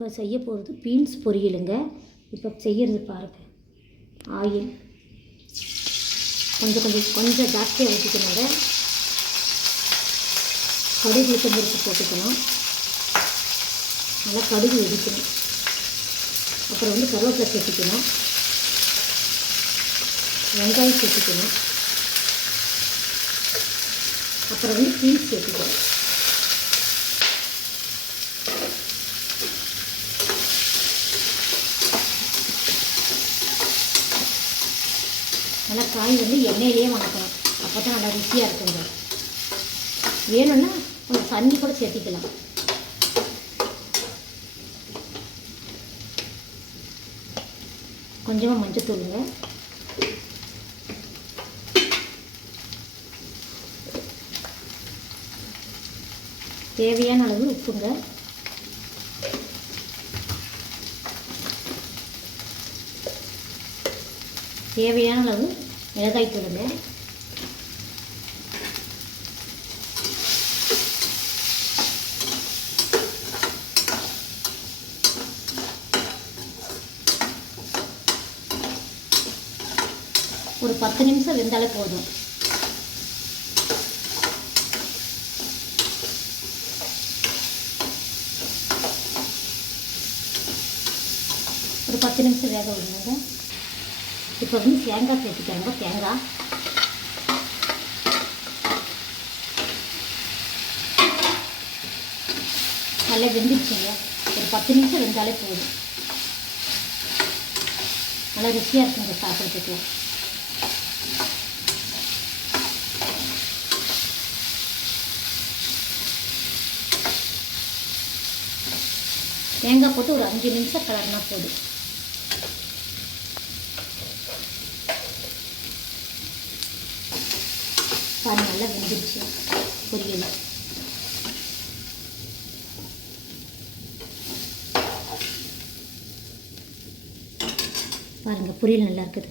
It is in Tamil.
இப்போ செய்ய போகிறது பீன்ஸ் பொரியலுங்க. இப்போ செய்கிறது பாருங்கள். ஆயில் கொஞ்சம் ஜாஸ்தியாக ஊற்றிக்கணுங்க. கடுகு உளுத்தம்பருப்பு போட்டுக்கணும். நல்லா கடுகு வெடிக்கணும். அப்புறம் கருவேப்பிலை சேர்த்துக்கணும். வெங்காயம் சேர்த்துக்கணும். அப்புறம் பீன்ஸ் சேர்த்துக்கணும். நல்லா காய் எண்ணெயிலேயே வணக்கணும். அப்போ தான் நல்லா ருசியாக இருக்குங்க. வேணும்னா கொஞ்சம் தண்ணி கூட சேர்த்திக்கலாம். கொஞ்சமாக மஞ்சத்தூளுங்க. தேவையான அளவு உப்புங்க. தேவையான அளவு மிளகாய் தூளுங்க. ஒரு 10 நிமிஷம் வெந்தாலே போதும். ஒரு 10 நிமிஷம் வேக விடுங்க. இப்போ தேங்காய் சேர்த்துக்காங்க. தேங்காய் நல்லா வெந்துடுச்சுங்க. ஒரு 10 நிமிஷம் வெந்தாலே போதும். நல்லா ருசியாக இருக்குங்க சாப்பிட்றதுக்கு. தேங்காய் போட்டு ஒரு 5 நிமிஷம் கலர்னா போதும். பாருங்கள், நல்லா வெந்துடுச்சு பொரியல். பாருங்கள், பொரியல் நல்லா இருக்குது.